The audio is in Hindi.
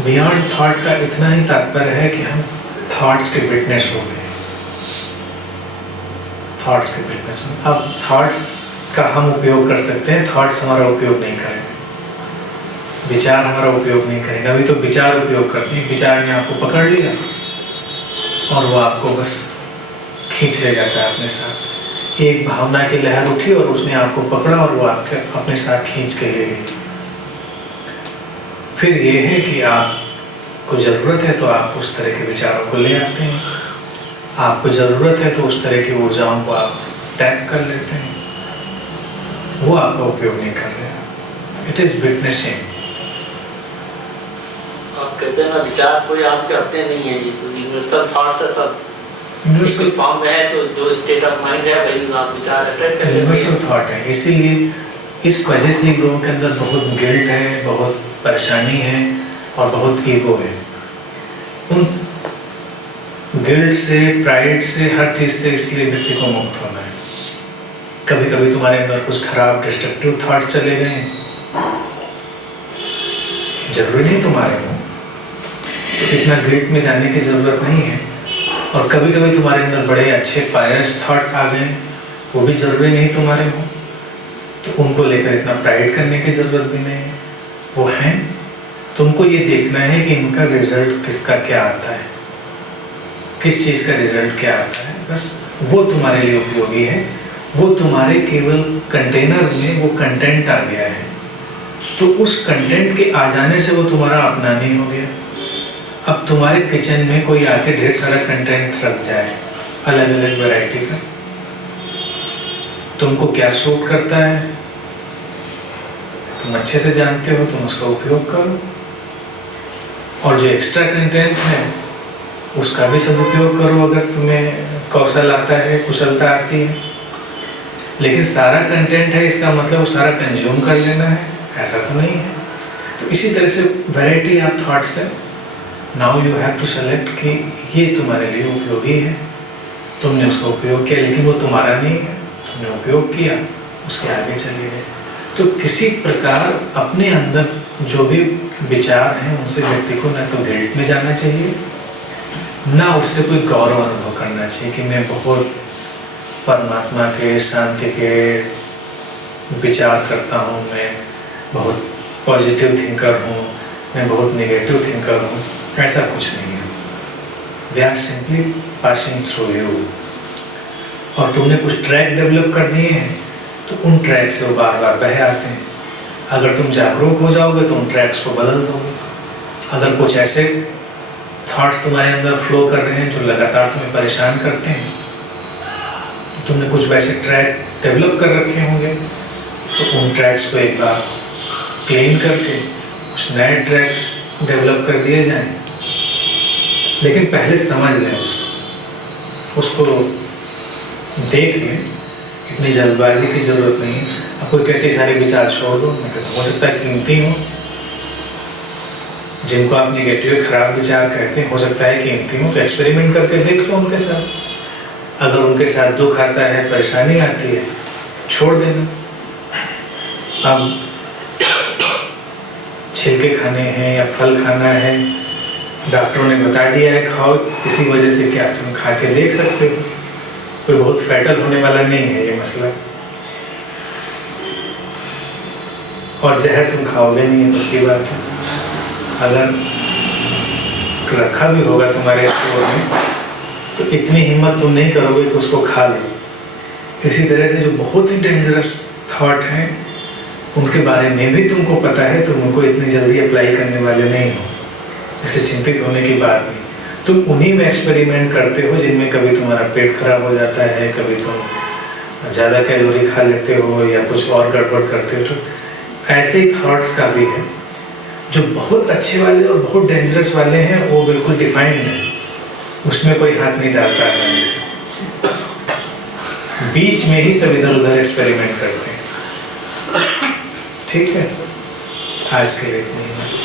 बियॉन्ड थॉट का इतना ही तात्पर्य है कि हम थॉट्स के विटनेस हो गए, थॉट्स के विटनेस। अब थॉट्स का हम उपयोग कर सकते हैं, थॉट्स हमारा उपयोग नहीं करेंगे, विचार हमारा उपयोग नहीं करेंगे। अभी तो विचार उपयोग करते हैं, विचार ने आपको पकड़ लिया और वो आपको बस खींच ले जाता है अपने साथ। एक भावना की लहर उठी और उसने आपको पकड़ा और वो आपके अपने साथ खींच के ले गई। फिर ये है कि आपको ज़रूरत है तो आप उस तरह के विचारों को ले आते हैं, आपको ज़रूरत है तो उस तरह की ऊर्जाओं को आप टैप कर लेते हैं, वो आपका उपयोग नहीं कर रहे हैं। It is witnessing. आप कहते हैं ना विचार कोई आपके अपने नहीं है, ये यूनिवर्सल थॉट्स है, सब यूनिवर्सल फॉर्म में है, तो जो स्टेट ऑफ माइंड है वही आप विचार अट्रैक्ट कर लेते हैं। यूनिवर्सल थॉट है, इसीलिए इस वजह से लोगों के अंदर बहुत गिल्ट है, बहुत परेशानी है और बहुत ईगो है। उन गिल्ट से, प्राइड से, हर चीज़ से इसलिए व्यक्ति को मुक्त होना है। कभी कभी तुम्हारे अंदर कुछ खराब डिस्ट्रक्टिव थॉट चले गए, जरूरी नहीं तुम्हारे हो, तो इतना गिल्ट में जाने की ज़रूरत नहीं है। और कभी कभी तुम्हारे अंदर बड़े अच्छे पायरस थॉट आ गए, वो भी जरूरी नहीं तुम्हारे हो, तो उनको लेकर इतना प्राइड करने की ज़रूरत भी नहीं है। वो हैं, तुमको ये देखना है कि इनका रिजल्ट किसका क्या आता है, किस चीज़ का रिजल्ट क्या आता है, बस वो तुम्हारे लिए उपयोगी है। वो तुम्हारे केवल कंटेनर में वो कंटेंट आ गया है, तो उस कंटेंट के आ जाने से वो तुम्हारा अपना नहीं हो गया। अब तुम्हारे किचन में कोई आके ढेर सारा कंटेंट रख जाए अलग अलग वैरायटी का, तुमको क्या सूट करता है तुम अच्छे से जानते हो, तुम उसका उपयोग करो। और जो एक्स्ट्रा कंटेंट है उसका भी सदुपयोग करो अगर तुम्हें कौशल आता है, कुशलता आती है। लेकिन सारा कंटेंट है इसका मतलब वो सारा कंज्यूम कर लेना है, ऐसा तो नहीं है। तो इसी तरह से वैरायटी ऑफ थॉट्स है। Now you have to select कि ये तुम्हारे लिए उपयोगी है, तुमने उसका उपयोग किया, लेकिन वो तुम्हारा नहीं है, तुमने उपयोग किया, उसके आगे चले गए। तो किसी प्रकार अपने अंदर जो भी विचार हैं उनसे व्यक्ति को न तो गिल्ट में जाना चाहिए, ना उससे कोई गौरव अनुभव करना चाहिए कि मैं बहुत परमात्मा के, शांति के विचार करता हूँ, मैं बहुत पॉजिटिव थिंकर हूँ, मैं बहुत नेगेटिव थिंकर हूँ। ऐसा कुछ नहीं है। They are simply passing through you. और तुमने कुछ ट्रैक डेवलप कर दिए हैं तो उन ट्रैक से वो बार बार बह आते हैं। अगर तुम जागरूक हो जाओगे तो उन ट्रैक्स को बदल दोगे। अगर कुछ ऐसे थॉट्स तुम्हारे अंदर फ्लो कर रहे हैं जो लगातार तुम्हें परेशान करते हैं, तो तुमने कुछ वैसे ट्रैक डेवलप कर रखे होंगे, तो उन ट्रैक्स को एक बार क्लीन करके कुछ नए ट्रैक्स डेवलप कर दिए जाएं। लेकिन पहले समझ लें उसको देख लें, इतनी जल्दबाजी की ज़रूरत नहीं है। अब कोई कहते सारे विचार छोड़ दो, मैं कहता हो सकता है कीमती हो, जिनको आप निगेटिव खराब विचार कहते हैं हो सकता है कीमती हो, तो एक्सपेरिमेंट करके देख लो उनके साथ। अगर उनके साथ दुख आता है, परेशानी आती है, छोड़ देना। अब छिलके खाने हैं या फल खाना है, डॉक्टरों ने बता दिया है खाओ, इसी वजह से क्या तुम खा के देख सकते हो, कोई बहुत फैटल होने वाला नहीं है ये मसला। और जहर तुम खाओगे नहीं है, पक्की बात है। अगर रखा भी होगा तुम्हारे स्टोर में तो इतनी हिम्मत तुम नहीं करोगे कि उसको खा लो। इसी तरह से जो बहुत ही डेंजरस थॉट हैं उनके बारे में भी तुमको पता है, तुम उनको इतनी जल्दी अप्लाई करने वाले नहीं हो, इसलिए चिंतित होने की बात नहीं। तुम उन्हीं में एक्सपेरिमेंट करते हो जिनमें कभी तुम्हारा पेट खराब हो जाता है, कभी तुम ज़्यादा कैलोरी खा लेते हो या कुछ और गड़बड़ करते हो। तो ऐसे ही थॉट्स का भी है, जो बहुत अच्छे वाले और बहुत डेंजरस वाले हैं वो बिल्कुल डिफाइंड है, उसमें कोई हाथ नहीं डालता आसानी से। बीच में ही सब इधर उधर एक्सपेरिमेंट करते हैं। ठीक है, आज के लिए इतना ही।